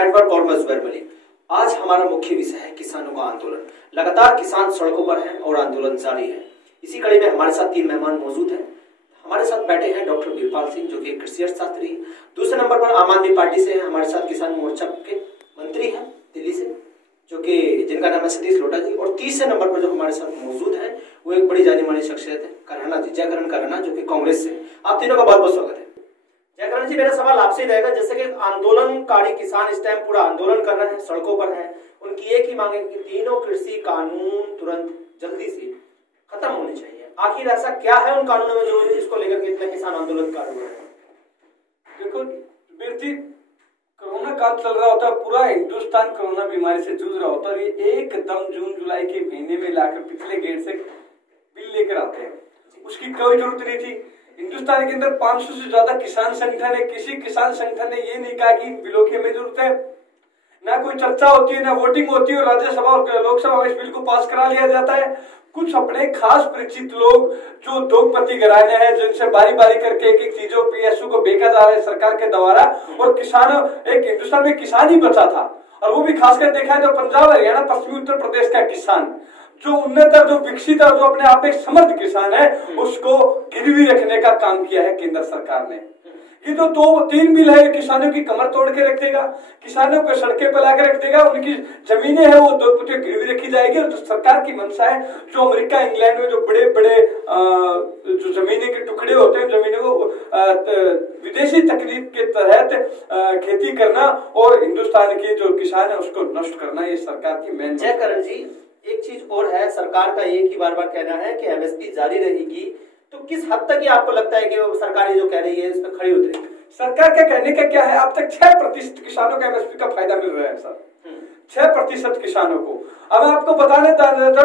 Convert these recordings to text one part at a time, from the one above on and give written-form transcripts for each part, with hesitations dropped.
Network और मैं जुबैर मलिक। आज हमारा मुख्य विषय है किसानों का आंदोलन। लगातार किसान सड़कों पर हैं और आंदोलन जारी है। इसी कड़ी में हमारे साथ 3 मेहमान मौजूद हैं। हमारे साथ बैठे हैं डॉक्टर वीरपाल सिंह, जो कि कृषि अर्थशास्त्री है। दूसरे नंबर पर आम आदमी पार्टी से हैं हमारे साथ किसान मोर्चा के मंत्री हैं दिल्ली से, जो कि जिनका नाम है सतीश लोटा जी। और तीसरे नंबर पर जो हमारे साथ मौजूद है वो एक बड़ी जानी मानी शख्सियत है, करहना जी, जयकरण करहना, जो कि कांग्रेस से। आप तीनों का बहुत बहुत स्वागत है। जयकरण जी, मेरा सवाल आपसे रहेगा, जैसे कि आंदोलनकारी किसान इस टाइम पूरा आंदोलन कर रहे हैं, सड़कों पर हैं, उनकी एक ही मांग है कि तीनों कृषि कानून तुरंत जल्दी से खत्म होने चाहिए। आखिर ऐसा क्या है उन कानूनों में जो इसको लेकर के इतने किसान आंदोलन कर रहे हैं? देखो वीर जी, कोरोना काल चल रहा होता है, पूरा हिंदुस्तान कोरोना बीमारी से जूझ रहा होता है और ये एकदम जून जुलाई के महीने में लाकर पिछले गेट से बिल लेकर आते हैं। उसकी कोई जरूरत नहीं थी। हिंदुस्तान के अंदर 500 से ज्यादा किसान संगठन है। किसी किसान संगठन ने ये नहीं कहा कि बिलों की हमें जरूरत है। ना कोई चर्चा होती है, ना वोटिंग होती है और राज्यसभा और लोकसभा में इस बिल को पास करा लिया जाता है। कुछ अपने खास परिचित लोग जो उद्योगपति घराने हैं, जिनसे बारी बारी करके एक एक चीजों पीएसयू को बेचा जा रहा है सरकार के द्वारा, और किसानों, एक हिंदुस्तान में किसान ही बचा था। और वो भी खासकर देखा है तो पंजाब, हरियाणा, पश्चिमी उत्तर प्रदेश का किसान, जो उन्नत और जो विकसित और जो अपने आप में समर्थ किसान है, उसको गिरवी रखने का काम किया है केंद्र सरकार ने। ये तो 2-3 बिल है, किसानों की कमर तोड़ के रख देगा, किसानों को सड़कें पर लाकर रख देगा, उनकी जमीनें हैं वो उद्योगपतियों गिरवी रखी जाएगी। और जो सरकार की मंशा है, जो अमेरिका इंग्लैंड में जो बड़े बड़े जो जमीने के टुकड़े होते हैं, जमीनों को विदेशी तकनीक के तहत खेती करना और हिंदुस्तान के जो किसान है उसको नष्ट करना, ये सरकार की मेन। जयकरण जी, एक चीज और है, सरकार का एक ही बार बार कहना है कि एमएसपी जारी रहेगी, तो किस हद तक ये आपको लगता है कि वो सरकार जो कह रही है इस पर खड़ी उतरेगी? सरकार का कहने का क्या है, अब तक 6% किसानों को एमएसपी का फायदा मिल रहा है सर। 6% किसानों को। अब आपको बताने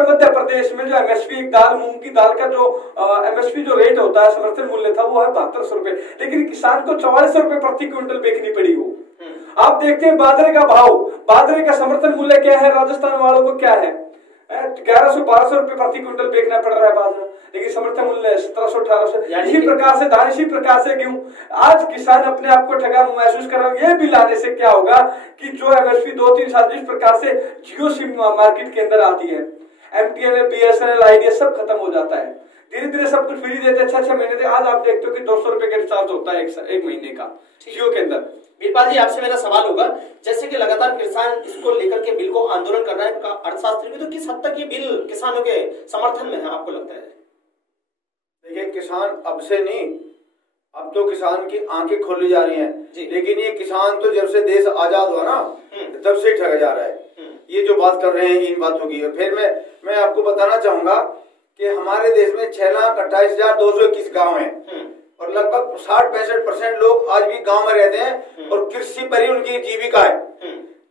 मध्य प्रदेश में जो एमएसपी दाल, मूंग की दाल का जो एमएसपी जो रेट होता है, समर्थन मूल्य था, वो है 7200 रुपए, लेकिन किसान को 4400 रुपए प्रति क्विंटल बेचनी पड़ी वो। आप देखते हैं बाजरे का भाव, बाजरे का समर्थन मूल्य क्या है, राजस्थान वालों को क्या है, 1100-1200 रुपए प्रति क्विंटल बेचना पड़ रहा है बाजरा, लेकिन समर्थन मूल्य 1700-1800। इसी प्रकार से धान, इसी प्रकार से गेहूं। आज किसान अपने आप को ठगा महसूस कर रहा है। ये बिल आने से क्या होगा कि जो एमएसपी 2-3 साल जिस प्रकार से जियो सिम मार्केट के अंदर आती है, एमटीएनएल, बीएसएनएल, आइडिया सब खत्म हो जाता है। धीरे धीरे सब कुछ फ्री देते हैं, 6-6 महीने। आज आप देखते हो कि 200 रुपए का रिचार्ज होता है एक महीने का जियो के अंदर। वीरपाल जी, आपसे मेरा सवाल होगा, जैसे कि लगातार किसान इसको लेकर के बिल को आंदोलन कर रहा है, अर्थशास्त्री भी, तो किस हद तक ये बिल किसानों के समर्थन में है आपको लगता है? देखिए, किसान अब से नहीं, अब तो किसान की आंखें खोली जा रही हैं, लेकिन ये किसान तो जब से देश आजाद हुआ ना तब से ठगा जा रहा है। ये जो बात कर रहे हैं इन बातों की। फिर मैं आपको बताना चाहूंगा कि हमारे देश में 6,28,221 गाँव हैं और लगभग 60-65% लोग आज भी गांव में रहते हैं और कृषि पर ही उनकी जीविका है।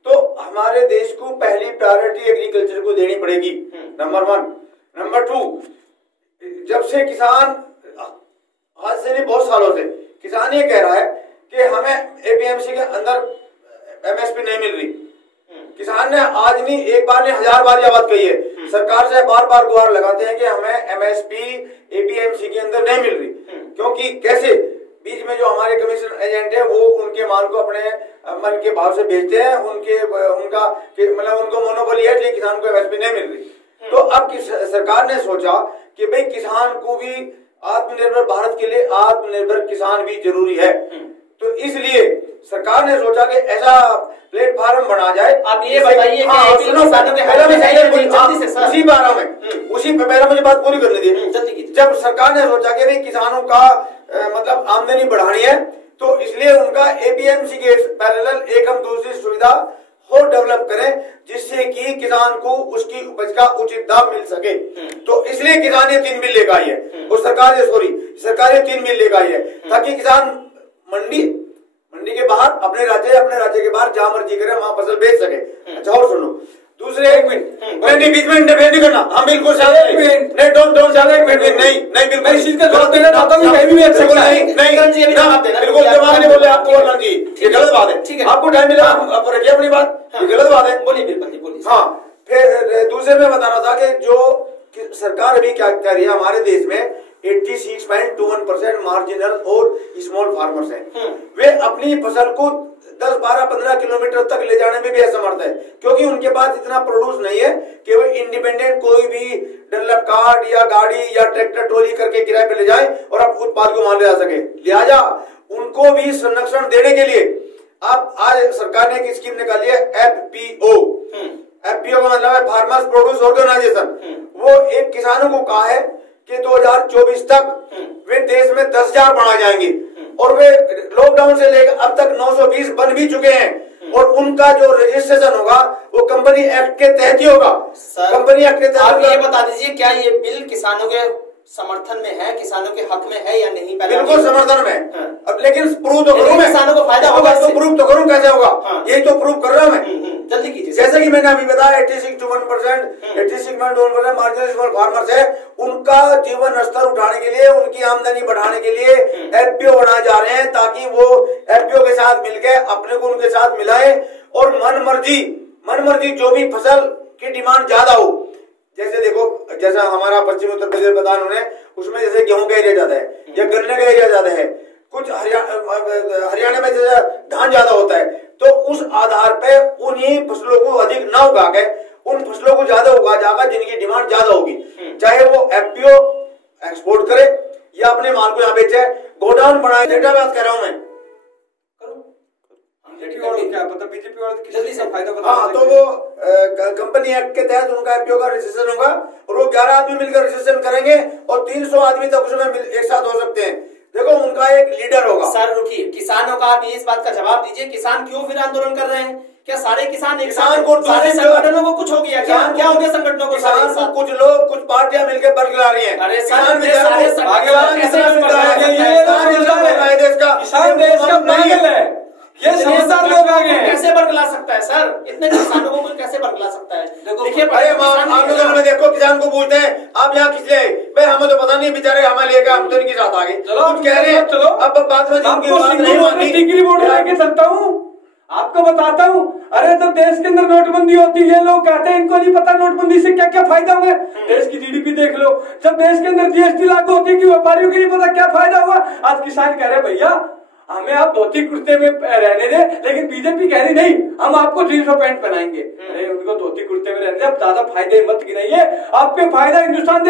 तो हमारे देश को पहली प्रायोरिटी एग्रीकल्चर को देनी पड़ेगी, नंबर 1। नंबर 2, जब से किसान, आज से नहीं बहुत सालों से किसान ये कह रहा है कि हमें एपीएमसी के अंदर एमएसपी नहीं मिल रही। किसान ने आज नहीं, एक बार नहीं, 1000 बार यह बात कही है। सरकार से बार बार गुहार लगाते हैं कि हमें एमएसपी एपीएमसी के अंदर नहीं मिल रही। क्योंकि कैसे बीच में जो हमारे कमीशन एजेंट है वो उनके माल को अपने मन के भाव से बेचते हैं, उनका मतलब उनको मोनोपोली है, इसलिए किसान को एमएसपी नहीं मिल रही। तो अब सरकार ने सोचा कि भाई किसान को भी आत्मनिर्भर भारत के लिए आत्मनिर्भर किसान भी जरूरी है। तो इसलिए सरकार ने सोचा कि ऐसा प्लेटफार्म बना जाए। आप ये बताइए कि उसी पे पहले मुझे बात पूरी करने दी। जब सरकार ने सोचा कि भाई किसानों का मतलब आमदनी बढ़ानी है, तो इसलिए उनका एपीएमसी के पैरेलल एक हम दूसरी सुविधा और डेवलप करें, जिससे कि किसान को उसकी उपज का उचित दाम मिल सके। तो इसलिए किसान ये 3 बिल लेकर आई है और सरकार ये 3 बिल लेकर आई है, ताकि किसान मंडी के बाहर अपने राज्य के बाहर जहां मर्जी करे वहां फसल बेच सके। अच्छा, और सुनो, दूसरे 1 मिनट बीच में इंटरफेयर नहीं करना। हम बिल्कुल नहीं, डोंट ज्यादा 1 मिनट नहीं बिल्कुल मैं इस चीज का जवाब देना चाहता हूँ। कहीं भी बेच सकता है, बिल्कुल जवाब नहीं बोले आप, बोलना जी, ये गलत बात है। ठीक है, आपको टाइम मिला, आप रखिए अपनी बात, ये गलत बात है। बोलिए बिल्कुल जी, बोलिए। हाँ, फिर दूसरे में बता रहा था कि जो सरकार अभी क्या कर रही है, हमारे देश में 86.21% मार्जिनल और स्मॉल फार्मर्स हैं। वे अपनी फसल को 10, 12, 15 किलोमीटर तक ले जाने में भी असमर्थ है, क्योंकि उनके पास इतना प्रोड्यूस नहीं है कि वो इंडिपेंडेंट कोई भी डेवलप कार्ड या गाड़ी या ट्रैक्टर ट्रॉली करके किराए पे ले जाए और अब उत्पाद को वहां ले जा सके। लिहाजा उनको भी संरक्षण देने के लिए अब आज सरकार ने एक स्कीम निकाली है, FPO। FPO का मतलब है फार्मर्स प्रोड्यूस ऑर्गेनाइजेशन। वो एक किसानों को कहा है कि 2024 तक वे देश में 10,000 बढ़ा जाएंगे और वे लॉकडाउन से लेकर अब तक 920 बन भी चुके हैं और उनका जो रजिस्ट्रेशन होगा वो कंपनी एक्ट के तहत ही होगा। कंपनी एक्ट के तहत। आप ये बता दीजिए, क्या ये बिल किसानों के समर्थन में है, किसानों के हक में है या नहीं? बिल्कुल समर्थन में। अब लेकिन प्रूव तो करूं मैं, किसानों को फायदा होगा तो प्रूव तो करूं, कैसे होगा? यही तो प्रूव कर रहा हूं मैं। जल्दी कीजिए। जैसे कि मैंने अभी बताया 86.1%, 86.1% मार्जिनल स्मॉल फार्मर्स है, उनका जीवन स्तर उठाने के लिए, उनकी आमदनी बढ़ाने के लिए FPO बनाए जा रहे हैं, ताकि वो FPO के साथ मिलकर अपने को उनके साथ मिलाए और मन मर्जी जो भी फसल की डिमांड ज्यादा हो। जैसे देखो, जैसा हमारा पश्चिमी उत्तर प्रदेश बता उन्होंने, उसमें जैसे गेहूं का एरिया ज्यादा है या गन्ने का एरिया ज्यादा है, कुछ हरियाणा में जैसे धान ज्यादा होता है, तो उस आधार पे उन्हीं फसलों को अधिक न उगा के उन फसलों को ज्यादा उगा जाएगा जिनकी डिमांड ज्यादा होगी। चाहे वो FPO एक्सपोर्ट करे या अपने माल को यहाँ बेचे, गोडाउन बनाए। डेटा बात कर रहा हूँ मैं। क्या पता बीजेपी वाले जल्दी से फायदा बता। हाँ, तो वो कंपनी एक्ट के तहत उनका FPO का रजिस्ट्रेशन होगा और वो 11 आदमी मिलकर रजिस्ट्रेशन करेंगे और 300 आदमी तक उसमें एक साथ हो सकते हैं। देखो, उनका एक लीडर होगा। सर रुकिए, किसानों का आप इस बात का जवाब दीजिए, किसान क्यों फिर आंदोलन कर रहे हैं? क्या सारे किसान एक साथ, सारे संगठनों को कुछ हो गया? क्या हो गया संगठनों को? किसान को कुछ लोग, कुछ पार्टियां मिलकर बरकरार रही हैं। अरे किसान देश का पागल है, ये समझदार लोग आ गए। कैसे बरकला सकता है सर? इतने किसानों को कोई कैसे बरकला सकता है? देखिए, आंदोलन में देखो, किसान को पूछते हैं आप यहाँ किस लिए? भाई हमें तो पता नहीं, बेचारे हमें लेकर हम तो इनके साथ आगे कुछ कह रहे हैं। चलो अब बात में डिग्री बोर्ड लेके चलता हूँ, आपको बताता हूँ। अरे जब देश के अंदर नोटबंदी होती है, लोग कहते हैं इनको नहीं पता नोटबंदी से क्या क्या फायदा हुआ। देश की GDP देख लो। जब देश के अंदर GST लागू होती है कि व्यापारियों को नहीं पता क्या फायदा हुआ। आज किसान कह रहे भैया हमें आप धोती कुर्ते में रहने दे, लेकिन बीजेपी कह रही नहीं, हम आपको जीन्स और पैंट पहनाएंगे। अरे उनको धोती कुर्ते में रहने दे, अब ज्यादा फायदे मत गिनाइए। आपके फायदा हिंदुस्तान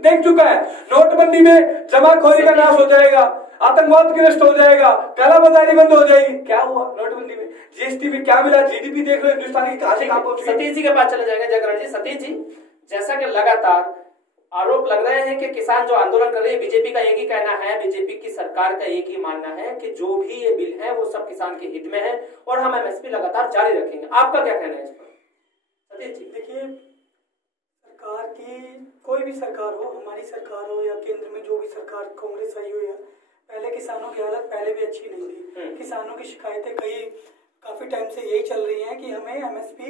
देख चुका है। नोटबंदी में जमाखोरी का नाश हो जाएगा, आतंकवाद ग्रस्त हो जाएगा, कालाबाजारी बंद हो जाएगी। क्या हुआ नोटबंदी में? GST में क्या मिला? GDP देख लो हिंदुस्तान की कहां से कहां पहुंच गई। सतीश जी के पास चले जाएंगे। जयकरण जी, सतीश जी, जैसा कि लगातार आरोप लग रहे हैं कि किसान जो आंदोलन कर रही है, बीजेपी का एक ही कहना है, बीजेपी की सरकार का एक ही मानना है कि जो भी ये बिल है वो सब किसान के हित में है और हम MSP लगातार जारी रखेंगे। आपका क्या कहना है इस पर? सतीश जी, देखिए, सरकार की कोई भी सरकार हो, हमारी सरकार हो या केंद्र में जो भी सरकार कांग्रेस आई हो, या पहले किसानों की हालत पहले भी अच्छी नहीं थी। किसानों की शिकायतें काफी टाइम से यही चल रही हैं कि हमें MSP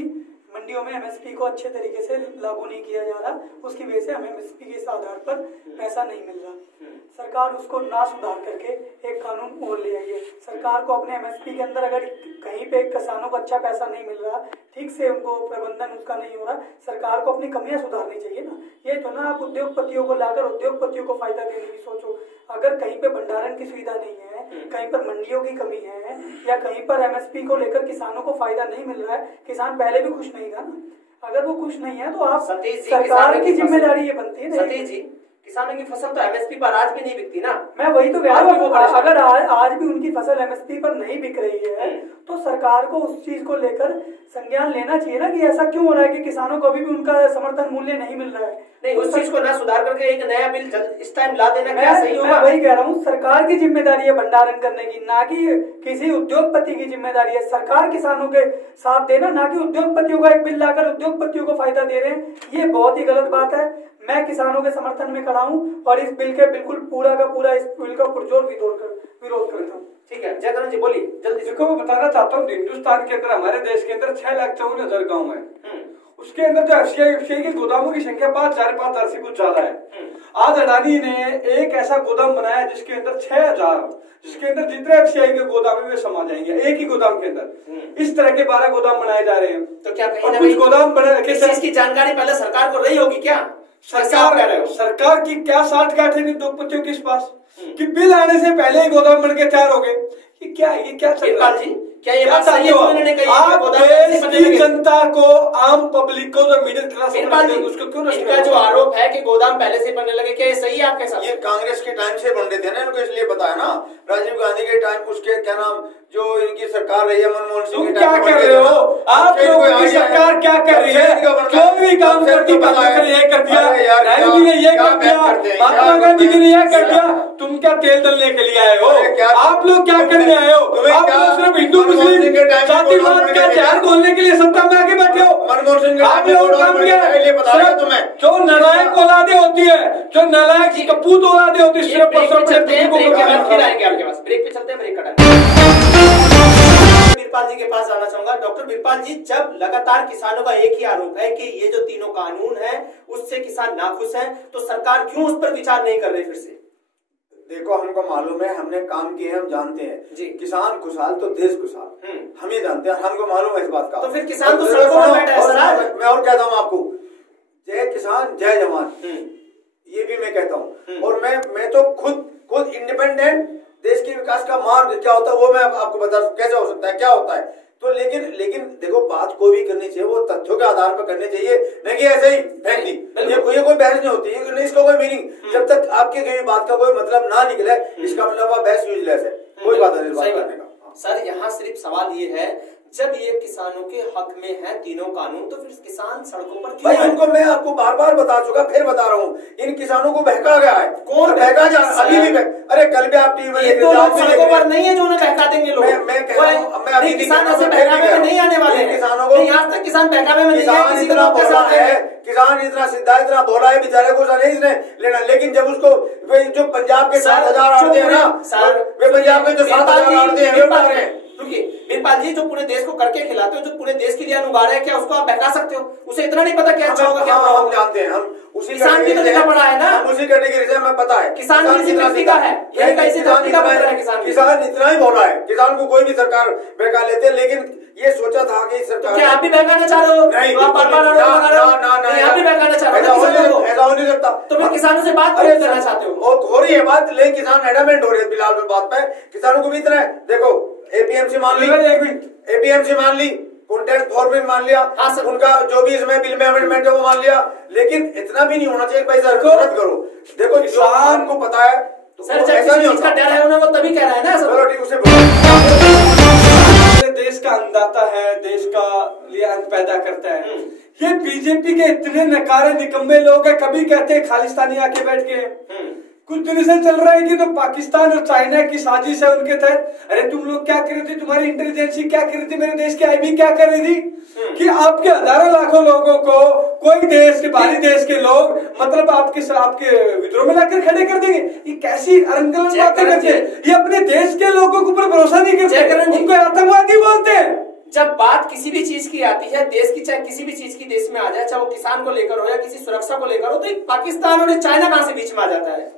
मंडियों में MSP को अच्छे तरीके से लागू नहीं किया जा रहा, उसकी वजह से हमें MSP के आधार पर पैसा नहीं मिल रहा। सरकार उसको ना सुधार करके एक कानून और ले आई है। सरकार को अपने MSP के अंदर अगर कहीं पे किसानों को अच्छा पैसा नहीं मिल रहा, ठीक से उनको प्रबंधन उसका नहीं हो रहा, सरकार को अपनी कमियां सुधारनी चाहिए ना। ये तो ना आप उद्योगपतियों को लाकर उद्योगपतियों को फायदा देने की सोचो। अगर कहीं पे भंडारण की सुविधा नहीं है, कहीं पर मंडियों की कमी है या कहीं पर MSP को लेकर किसानों को फायदा नहीं मिल रहा है, किसान पहले भी खुश नहीं था ना। अगर वो खुश नहीं है तो आप सरकार की जिम्मेदारी ये बनती है। सतीश जी, किसानों की फसल तो MSP पर आज भी नहीं बिकती ना। मैं वही तो कह रहा हूँ, अगर आज भी उनकी फसल MSP पर नहीं बिक रही है तो सरकार को उस चीज को लेकर संज्ञान लेना चाहिए ना कि ऐसा क्यों हो रहा है कि किसानों को अभी भी उनका समर्थन मूल्य नहीं मिल रहा है। नहीं, उस चीज को ना सुधार करके एक नया बिल इस टाइम ला देना क्या सही होगा? मैं वही कह रहा हूँ, सरकार की जिम्मेदारी है भंडारण करने की, ना कि किसी उद्योगपति की जिम्मेदारी है। सरकार किसानों के साथ देना, ना कि उद्योगपतियों का एक बिल लाकर उद्योगपतियों को फायदा दे रहे हैं। ये बहुत ही गलत बात है। मैं किसानों के समर्थन में खड़ा हूँ और इस बिल के बिल्कुल पूरा का पूरा इस बिल का पुरजोर विरोध करता हूँ। ठीक है, जयकरण जी बोलिए जल्दी। देखो, मैं बताना चाहता हूँ, हिंदुस्तान के अंदर, हमारे देश के अंदर 6,54,000 गाँव है। उसके अंदर जो FCI के गोदामों की संख्या 5,000 से कुछ ज्यादा है। आज अडानी ने एक ऐसा गोदाम बनाया जिसके अंदर 6,000, जिसके अंदर जितने FCI के गोदाम है वे समा जाएंगे एक ही गोदाम के अंदर। इस तरह के 12 गोदाम बनाए जा रहे हैं। तो क्या कुछ गोदाम बने, इसकी जानकारी पहले सरकार को रही होगी क्या? सरकार की क्या साठ गांठ है उद्योगपतियों के पास कि बिल आने से पहले ही गोदाम बन के तैयार हो गए? ये क्या चल रहा है? क्या ये बात सही है उन्होंने कही? आप देश की जनता को, आम पब्लिक को, जो मिडिल क्लास उसको क्यों नष्ट? इनका जो आरोप है कि गोदाम पहले से बनने लगे, क्या ये सही है आपके साथ? ये कांग्रेस के टाइम से बन रहे थे ना, इनको इसलिए बताया ना, राजीव गांधी के टाइम, उसके क्या नाम, जो इनकी सरकार रही है मनमोहन सिंह के टाइम। क्या कर रहे हो आप लोगों की सरकार? क्या कर रही है? कोई भी काम करती, ये कर दिया, राजीव जी ने ये कर दिया, महात्मा गांधी जी ने ये कर दिया, तुम क्या तेल दलने के लिए आए हो? आप लोग क्या करने आए हो? आप लोग सिर्फ हिंदू मुस्लिम जातिवाद का जहर खोलने के लिए सत्ता में आगे बैठे हो। मनमोहन सिंह आप लोग काम किया, जो नालायक औलादे होती है, जो नालायक कपूत औलादे होती है, सिर्फ ब्रेक पे चलते हैं, ब्रेक पे चलते हैं, ब्रेक का बीरपाल जी के पास आना चाहूंगा। डॉक्टर बीरपाल जी, जब लगातार किसानों का एक ही आरोप है कि ये जो तीनों कानून है उससे किसान नाखुश हैं, तो सरकार क्यों उस पर विचार नहीं कर रही फिर से? देखो, हमको मालूम है, हमने काम किए हैं, हम जानते हैं जी। किसान खुशहाल तो देश खुशहाल, हम ये जानते हैं, हमको मालूम है इस बात का। तो फिर किसान तो सड़कों पर बैठा है। मैं और कहता हूँ आपको, जय किसान जय जवान, ये भी मैं कहता हूँ। और मैं तो खुद इंडिपेंडेंट देश के विकास का मार्ग क्या होता है वो मैं आपको बता, कैसे हो सकता है, क्या होता है। तो लेकिन देखो, बात कोई भी करनी चाहिए वो तथ्यों के आधार पर करनी चाहिए, नहीं कि ऐसे ही फेंक दी। ये कोई बहस नहीं होती है, इसका कोई मीनिंग, जब तक आपके कहीं बात का कोई मतलब ना निकले, इसका मतलब आप बहस यूजलेस है, कोई बात नहीं बात करने का। सर, यहाँ सिर्फ सवाल ये है, जब ये किसानों के हक में है तीनों कानून, तो फिर किसान सड़कों पर क्यों? भाई, उनको मैं आपको बार बार बता चुका, फिर बता रहा हूँ, इन किसानों को बहका गया है। कौन बहका जा रहा है? अभी भी अरे कल भी आप टीवी में तो लोग सड़कों पर नहीं है जो उन्हें बहका देंगे लोग। मैं कह रहा हूँ, मैं अभी किसान ऐसे बहकावे में नहीं आने वाले हैं। किसानों को आज तक किसान बहकावे में नहीं है, किसान इतना भोला है, किसान इतना सीधा, इतना भोला है, बेचारे को नहीं इसने लेना। लेकिन जब उसको जो पंजाब के 7,000 आड़ते हैं ना, वे पंजाब के जो 7,000 आड़ते हैं, रुकिए बीरपाल जी, जो पूरे देश को करके खिलाते हो, जो पूरे देश के लिए अन्न उगा रहे हैं, क्या उसको आप बहका सकते हो? उसे इतना नहीं पता क्या अच्छा होगा, क्या बुरा होगा? हम जानते हैं, हम उसी किसान भी तो लिखा पड़ा है ना, उसी कैटेगरी से हमें पता है। किसान इतना सीखा है, यही कैसी धरती का बन रहा है किसान इतना ही बोला है। किसान को कोई भी सरकार बहका लेते हैं, लेकिन ये सोचा था कि सरकार, क्या आप भी बहकाना चाह रहे हो? नहीं, आप आप भी बहकाना चाह रहे हो? ऐसा हो नहीं सकता। तो फिर किसानों से बात करना चाहते हो? हो रही है बात, लेकिन किसान एडमेंट हो रहे हैं फिलहाल बात पे। किसानों को भी इतना है, देखो एपीएमसी मान ली, एपीएमसी मान ली, कॉन्ट्रैक्ट फॉर्मेट मान लिया, हाँ सर, उनका जो भी इसमें बिल में अमेंडमेंट है वो मान लिया, लेकिन इतना भी नहीं होना चाहिए पैसा रद्द करो। देखो, किसान को पता है तो सर, जब ऐसा नहीं होता, डर है उन्हें, वो तभी कह रहा है ना। चलो ठीक, उसे देश का अन्नदाता है, देश का लिए अन्न पैदा करता है। ये बीजेपी के इतने नकारे निकम्मे लोग हैं, कभी कहते हैं खालिस्तानी आके बैठ के, कुछ दिन से चल रहा है कि तो पाकिस्तान और चाइना की साजिश है उनके तहत। अरे तुम लोग क्या कर रहे थे, तुम्हारी इंटेलिजेंसी क्या कर रही थी, मेरे देश की आईबी क्या कर रही थी कि आपके हजारों लाखों लोगों को कोई देश के, बाहरी देश के लोग मतलब आपके विद्रोह में लाकर खड़े कर देंगे। ये कैसी अरंगलन बातें करते हैं, ये अपने देश के लोगों के ऊपर भरोसा नहीं करते, उनको आतंकवादी बोलते हैं। जब बात किसी भी चीज की आती है, देश की, चाहे किसी भी चीज की देश में आ जाए, चाहे वो किसान को लेकर हो या किसी सुरक्षा को लेकर हो, तो पाकिस्तान और चाइना कहां से बीच में आ जाता है?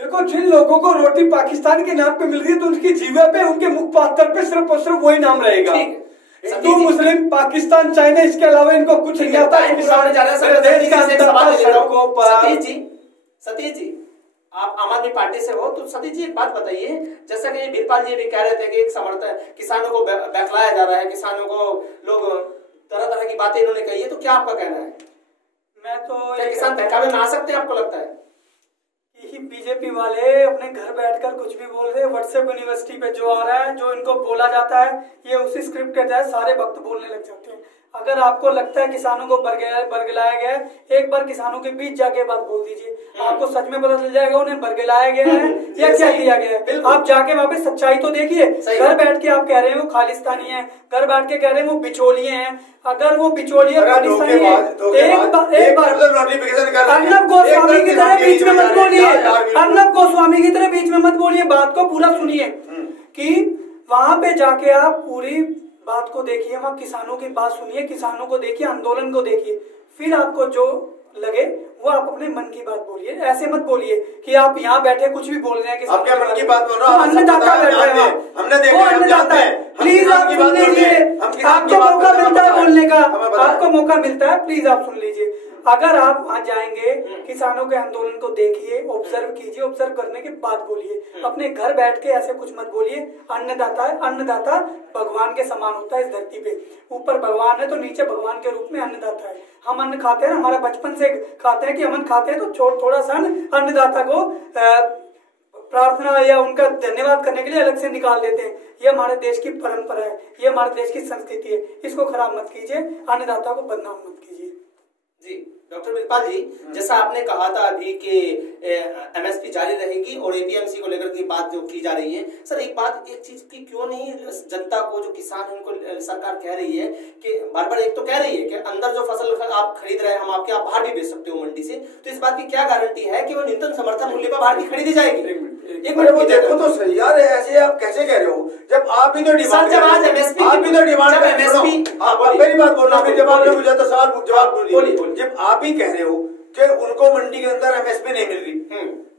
देखो, जिन लोगों को रोटी पाकिस्तान के नाम पे मिल रही है, तो उनकी जीवे पे, उनके मुख पात्र पे सिर्फ और सिर्फ वही नाम रहेगा। हिंदू मुस्लिम पाकिस्तान चाइना, इसके अलावा इनको कुछ नहीं आता। सतीश जी, आप आम आदमी पार्टी से हो, तो सतीश जी एक बात बताइए, जैसा कि बीरपाल जी भी कह रहे थे कि एक समर्थन किसानों को बहलाया जा रहा है, किसानों को लोग तरह तरह की बातें इन्होंने कही है, तो क्या आपका कहना है? मैं तो क्या किसान बहकावे में आ सकते हैं, आपको लगता है? यही बीजेपी वाले अपने घर बैठकर कुछ भी बोल रहे हैं। व्हाट्सएप यूनिवर्सिटी पे जो आ रहा है, जो इनको बोला जाता है, ये उसी स्क्रिप्ट के तहत सारे वक्त बोलने लग जाते हैं। अगर आपको लगता है किसानों को बरगलाया गया है, एक बार किसानों के बीच जाके बात बोल दीजिए, आपको सच में पता चल जाएगा उन्हें बरगलाया गया है या क्या किया गया है। आप जाके वहाँ पे सच्चाई तो देखिए। घर बैठ के आप कह रहे हैं वो खालिस्तानी है, घर बैठ के कह रहे हैं वो बिचौलिए हैं। अगर वो बिचौलिए खालिस्तानी है, एक बार अर्नब गोस्वामी की तरह बीच में मत बोलिए, अर्नब गोस्वामी की तरह बीच में मत बोलिए, बात को पूरा सुनिए कि वहां पे जाके आप पूरी बात को देखिए, वहां किसानों की बात सुनिए, किसानों को देखिए, आंदोलन को देखिए, फिर आपको जो लगे वो आप अपने मन की बात बोलिए। ऐसे मत बोलिए कि आप यहाँ बैठे कुछ भी बोल रहे हैं, आपके मन की बात बोल रहा हूं, अन्नदाता बैठे हैं, हमने देखा है, अन्नदाता है। प्लीज आप सुन लीजिए, आपको मौका मिलता है बोलने का, आपको मौका मिलता है, प्लीज आप सुन लीजिए। अगर आप वहां जाएंगे, किसानों के आंदोलन को देखिए, ऑब्जर्व कीजिए, ऑब्जर्व करने के बाद बोलिए। अपने घर बैठ के ऐसे कुछ मत बोलिए। अन्नदाता है, अन्नदाता भगवान के समान होता है इस धरती पे। ऊपर भगवान है तो नीचे भगवान के रूप में अन्नदाता है। हम अन्न खाते हैं, हमारा बचपन से खाते हैं कि हम अन्न खाते हैं तो थोड़ा सा अन्नदाता को प्रार्थना या उनका धन्यवाद करने के लिए अलग से निकाल देते हैं। ये हमारे देश की परंपरा है, ये हमारे देश की संस्कृति है। इसको खराब मत कीजिए, अन्नदाता को बदनाम मत कीजिए। जी डॉक्टर बिरपाल जी, जैसा आपने कहा था अभी कि एमएसपी जारी रहेगी और एपीएमसी को लेकर की बात जो की जा रही है, सर एक चीज की क्यों नहीं जनता को, जो किसान उनको सरकार कह रही है कि बार बार, एक तो कह रही है कि अंदर जो फसल आप खरीद रहे हैं हम आपके, आप बाहर भी बेच सकते हो मंडी से, तो इस बात की क्या गारंटी है कि वो न्यूनतम समर्थन मूल्य पर बाहर भी खरीदी जाएगी? एक मिनट वो देखो तो सही यार, ऐसे आप कैसे कह रहे हो जब आप भी तो डिमांड, जब आज एमएसपी, आप भी तो डिमांड, एमएसपी, आप मेरी बात बोलना, फिर जब आपने मुझे तो सवाल जवाब बोलिए। जब आप ही कह रहे हो कि उनको मंडी के अंदर एमएसपी नहीं मिल रही,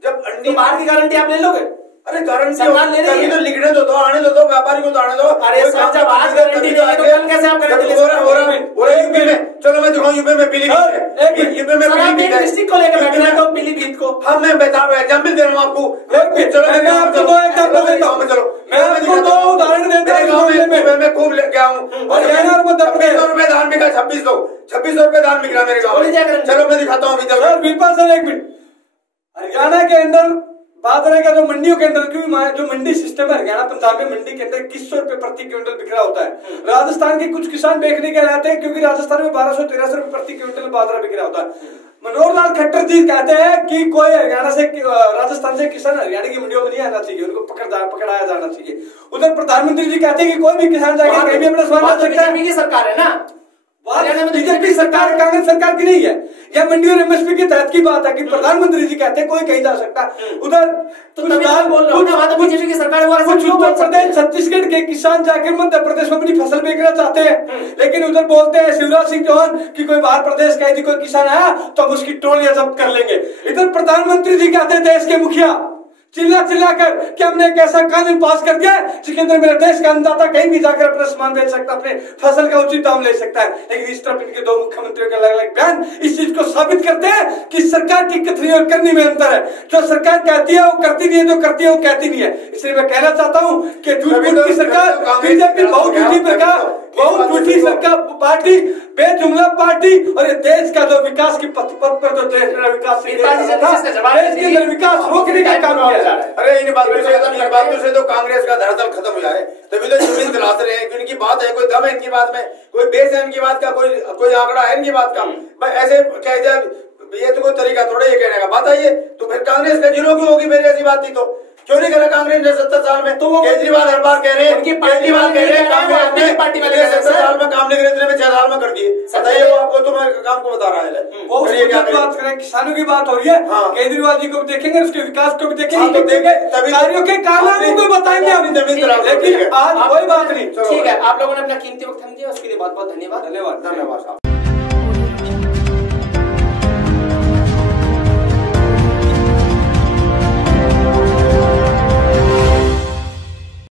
जब अंडी बाहर की गारंटी आप ले लोगे? अरे गारंटी सरकार ले रही है तो लिखने दो, आने दो, व्यापारी को तो आने दो। अरे सर जब आज गारंटी नहीं है तो कल कैसे आप गारंटी ले सकते हो? यूपी में, चलो मैं दिखाऊं यूपी में पीलीभीत, यूपी में पीलीभीत डिस्ट्रिक्ट को लेकर बैठ रहे हो, पीलीभीत को हम मैं बता रहा हूँ, एग्जाम्पल दे रहा हूँ आपको। चलो मैं आपको दो एग्जाम्पल देता हूँ, चलो मैं आपको दो उदाहरण देता हूँ। मैं खूब लेके आऊँ और 2600 रुपए धान बिका, 2600 रुपए धान बिक रहा मेरे गाँव में। चलो मैं दिखाता हूँ अभी। सर बिरपाल सर एक मिनट, हरियाणा के अंदर बात रहेगा जो मंडियों के अंदर, क्योंकि जो मंडी सिस्टम है हरियाणा पंजाब में, मंडी के अंदर 2100 रुपए प्रति क्विंटल बिक रहा होता है। राजस्थान के कुछ किसान बेचने के आते हैं क्योंकि राजस्थान में 1213 रुपए प्रति क्विंटल बाजरा बिक रहा होता है। मनोहर लाल खट्टर जी कहते हैं कि कोई हरियाणा से, राजस्थान से किसान हरियाणा की मंडियों में नहीं आना चाहिए, उनको पकड़ाया जाना चाहिए। उधर प्रधानमंत्री जी कहते हैं कि कोई भी किसान जाके कहीं भी अपना सामान ला सकता है। की सरकार है ना, बीजेपी सरकार, कांग्रेस सरकार की नहीं है। यह मंडी और एमएसपी के तहत की बात है कि प्रधानमंत्री जी कहते हैं कोई कहीं जा सकता। उधर तो बीजेपी की सरकार, कुछ उत्तर प्रदेश, छत्तीसगढ़ के किसान जाकर मध्य प्रदेश में अपनी फसल बेचना चाहते हैं, लेकिन उधर बोलते हैं शिवराज सिंह चौहान कि कोई बाहर प्रदेश का यदि कोई किसान आया तो हम उसकी टोलियां जब्त कर लेंगे। इधर प्रधानमंत्री जी कहते हैं, देश के मुखिया चिल्ला कर कि हमने एक ऐसा कानून पास कर दिया जिसके अंदर मेरे देश का अन्नदाता कहीं भी जाकर अपना सामान बेच सकता, अपने फसल का उचित दाम ले सकता है। लेकिन इस तरफ इनके दो मुख्यमंत्रियों के अलग अलग बयान इस चीज को साबित करते हैं कि सरकार की कथनी और करनी में अंतर है। जो सरकार कहती है वो करती नहीं है, जो करती है वो कहती नहीं है। इसलिए मैं कहना चाहता हूँ कि झूठ की सरकार, बीजेपी बहुत झूठी सरकार, बहुत झूठी सरकार, पार्टी, बेजुमला पार्टी, और ये देश का जो विकास की पथ पर जो देश का विकास रोकने का काम किया। अरे इन बातों से तो कांग्रेस का धरातल खत्म हो जाए, तभी तो जमीन दिलाते रहे हैं। इनकी बात है, कोई दम है इनकी बात में, कोई बेस है इनकी बात का, कोई आंकड़ा है इनकी बात का। भाई ऐसे कह जाए, ये तो कोई तरीका थोड़ा ये कहने का। बात है ये तो फिर कांग्रेस का जीरो क्यों होगी? मेरी ऐसी बात थी तो क्यों नहीं करा कांग्रेस ने 70 साल में? तो वो केजरीवाल हर बार कह रहे हैं, केजरीवाल कह रहे हैं कांग्रेस ने पार्टी वाले 70 साल में काम नहीं करे, इतने में 6 साल में कर दिए। बताइए वो आपको, तो मैं काम को बता रहा है। वो बात करें, किसानों की बात हो रही है, केजरीवाल जी को भी देखेंगे, उसके विकास को भी देखेंगे, तभी कार्यों के कारण को बताएंगे आप, लेकिन आज कोई बात नहीं। ठीक है, आप लोगों ने अपना कीमती वक्त हम दिया, उसके लिए बहुत बहुत धन्यवाद। धन्यवाद।